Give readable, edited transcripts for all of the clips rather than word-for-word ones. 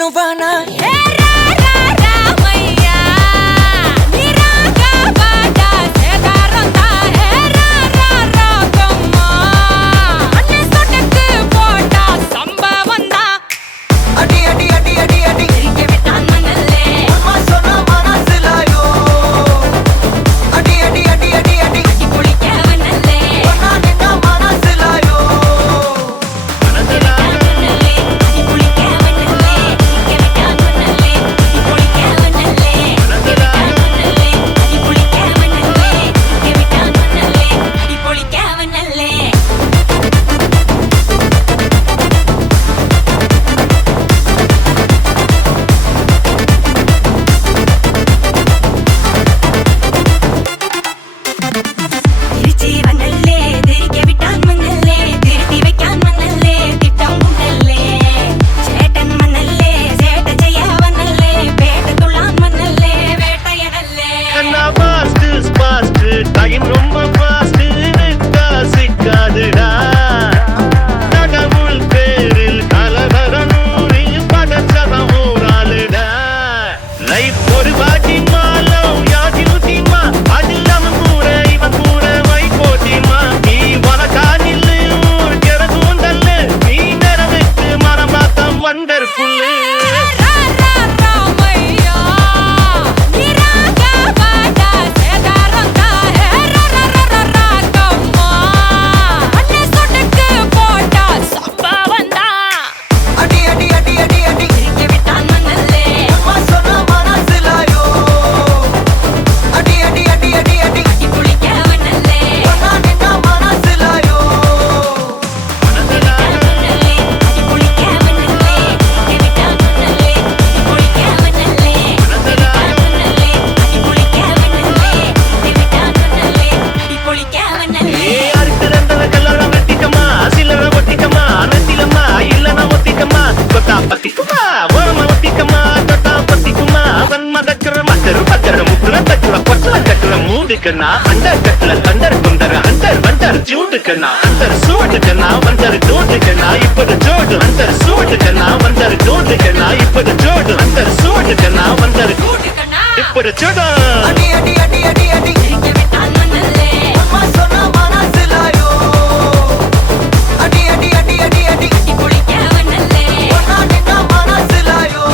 నువ్వానా अंदर कटल अंदर कुंदर अंदर बंदर जूट करना अंदर सूट करना बंदर डोट करना इपड़ जोड़ अंदर सूट करना बंदर डोट करना इपड़ जोड़ अंदर सूट करना बंदर इपड़ जोड़ अडी अडी अडी अडी अडी के बिटान मनले अम्मा सोना माना सिलायो अडी अडी अडी अडी अडी की पुड़ी क्या बनले ओना निना माना सिलायो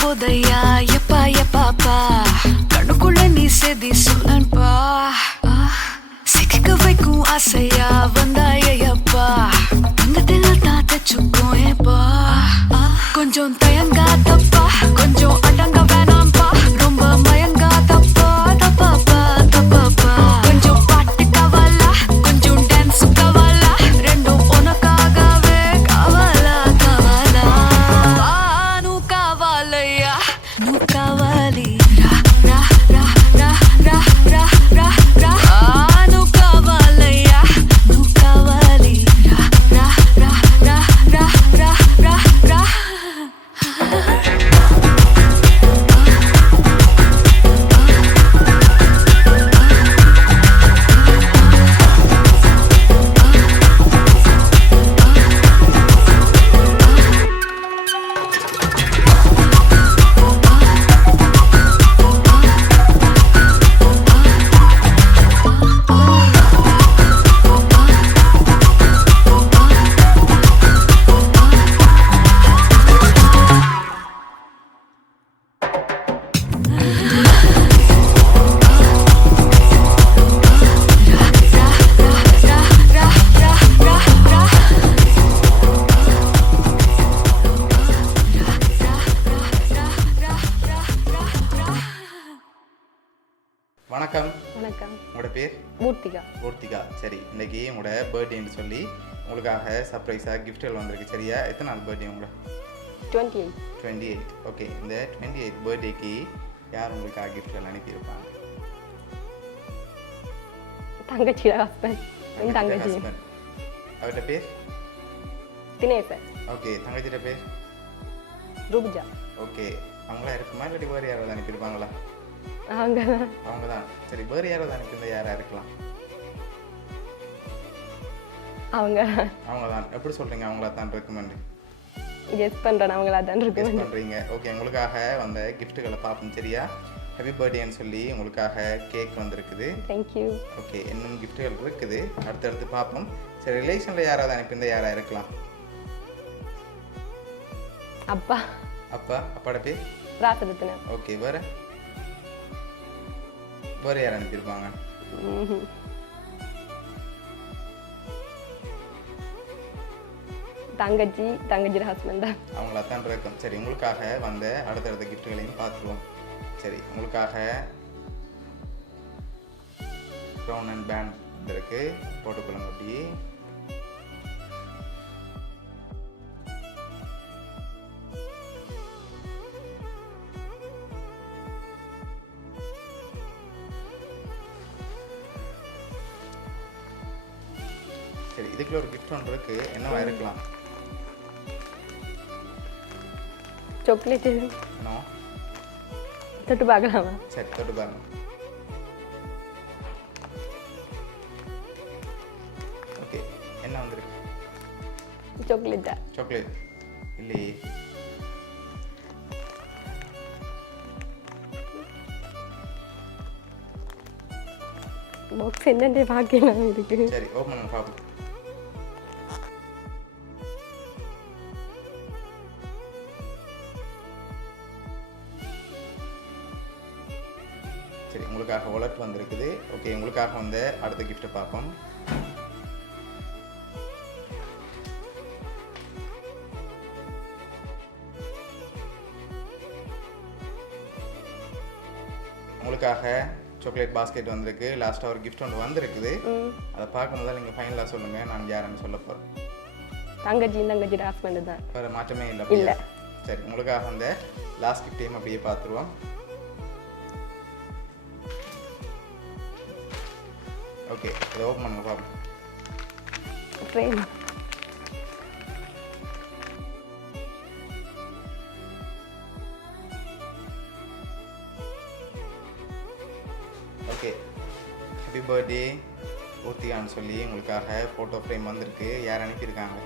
போதையா எப்பா எப்பாப்பா கண்ணுக்குள்ள நீ செதி சொல்லன்பா சிக்க வைக்கும் ஆசையா வந்தாயப்பா தங்கத்தில் தான் தச்சுக்கும் ஏப்பா கொஞ்சம் தயங்காதப்பா கொஞ்சம் அடங்க வேணாம்பா ரொம்ப மயங்காதப்பா தப்பாப்பா தப்பாப்பா கொஞ்சம் பாட்டு கவலா கொஞ்சம் டான்ஸ் கவலா ரெண்டும் உனக்காகவே கவலா பேர்? பூர்த்திகா. பூர்த்திகா. சரி, இன்னைக்கு உங்களோட பர்த்டேன்னு சொல்லி உங்களுக்காக சர்ப்ரைஸாக கிஃப்ட்கள் வந்திருக்கு. சரியா? எத்தனை நாள் பர்த்டே உங்களோட? 28. ஓகே, இந்த 28 பர்த்டேக்கு யார் உங்களுக்காக கிஃப்ட்கள் அனுப்பியிருப்பாங்க? தங்கச்சி ஹஸ்பண்ட். தங்கச்சி. அவர்கிட்ட பேர்? தினேசன். ஓகே, தங்கச்சிட்ட பேர்? ரூபிஜா. ஓகே, அவங்களா இருக்குமா இல்லாட்டி வேறு யாராவது அனுப்பியிருப்பாங்களா? அவங்க தான். சரி, வேறு யாராவது அனுப்பியிருந்தா யாராக இருக்கலாம்? அவங்க தான். எப்படி சொல்கிறீங்க அவங்களா தான் ரெக்கமெண்ட்? கெஸ் பண்ணுறேன், அவங்களா தான் ரெக்கமெண்ட் பண்ணுறீங்க. ஓகே, உங்களுக்காக வந்த கிஃப்ட்டுகளை பார்ப்போம். சரியா? ஹாப்பி பர்த்டேன்னு சொல்லி உங்களுக்காக கேக் வந்திருக்குது. தேங்க்யூ. ஓகே, இன்னும் கிஃப்ட்டுகள் இருக்குது, அடுத்தடுத்து பார்ப்போம். சரி, ரிலேஷனில் யாராவது அனுப்பியிருந்தா யாராக இருக்கலாம்? அப்பாவோட பேர்? ராசரத்னம். ஓகே, வேறு யார் அனுப்பியிருப்பாங்க? தங்கச்சி ஹஸ்பண்ட் தான். அவங்கள தான் இருக்கும். சரி, உங்களுக்காக வந்த அடுத்தடுத்த கிஃப்ட்டுகளையும் பார்த்துருவோம். சரி, உங்களுக்காக க்ரௌன் அண்ட் பேண்ட் இருக்கு, போட்டுக்கொள்ளுங்க. அப்படி சரி, இதுக்குள்ள ஒரு கிஃப்ட் ஒன்று இருக்கு, என்னவா இருக்கலாம்? சாக்லேட். தொட்டு பார்க்கலாமா? சரி, தொட்டு பாருங்க. ஓகே, என்ன வந்திருக்கு? சாக்லேட் இல்லையே. பாக்ஸ் என்னண்டே பார்க்கலாம் இருக்கு. சரி, ஓப்பன் பண்ணி பார்ப்போம். சரி, உங்களுக்காக வாலெட் வந்திருக்குது. ஓகே, உங்களுக்காக வந்து அடுத்த கிஃப்ட்டை பார்ப்போம். உங்களுக்காக சாக்லேட் பாஸ்கெட் வந்திருக்கு. லாஸ்ட்டாக ஒரு கிஃப்ட் ஒன்று வந்திருக்குது. அதை பார்க்கும்போது நீங்கள் ஃபைனலாக சொல்லுங்கள், நான் யாருன்னு சொல்ல போகிறேன். தங்கச்சி ஹஸ்பண்ட் தான். வேறு மாற்றமே இல்லை. சரி, உங்களுக்காக வந்து லாஸ்ட் கிஃப்டையும் அப்படியே பார்த்துருவோம். ஓகே, இதை ஓப்பன் பண்ணுங்க பார்ப்போம். ஃப்ரேம். ஓகே, ஹாப்பி பர்த்டே பூர்த்திகான்னு சொல்லி உங்களுக்காக ஃபோட்டோ ஃப்ரேம் வந்திருக்கு. யார் அனுப்பியிருக்காங்க?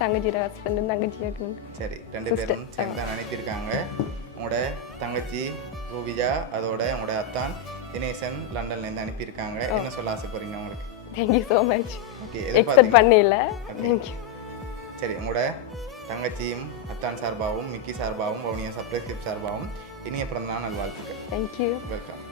தங்கச்சி ஹஸ்பண்ட், தங்கச்சி. சரி, 2 பேரும் சேர்ந்து தான் அனுப்பியிருக்காங்க. உங்களோட தங்கச்சி ரூபிஜா, அதோட உங்களோட அத்தான் தினேசன் லண்டன்லேருந்து அனுப்பியிருக்காங்க. என்ன சொல்ல ஆசைப்படுறீங்க உங்களுக்கு? Thank you so much. Okay, expect பண்ணல. தேங்க்யூ. சரி, உங்களோட தங்கச்சியும் அத்தான் சார்பாகவும் மிக்கி சார்பாகவும் வவுனியா சர்ப்ரைஸ் கிஃப்ட் சார்பாகவும் இனிய பிறந்தநாள் நல்வாழ்த்துக்கள். தேங்க்யூ. வெல்கம்.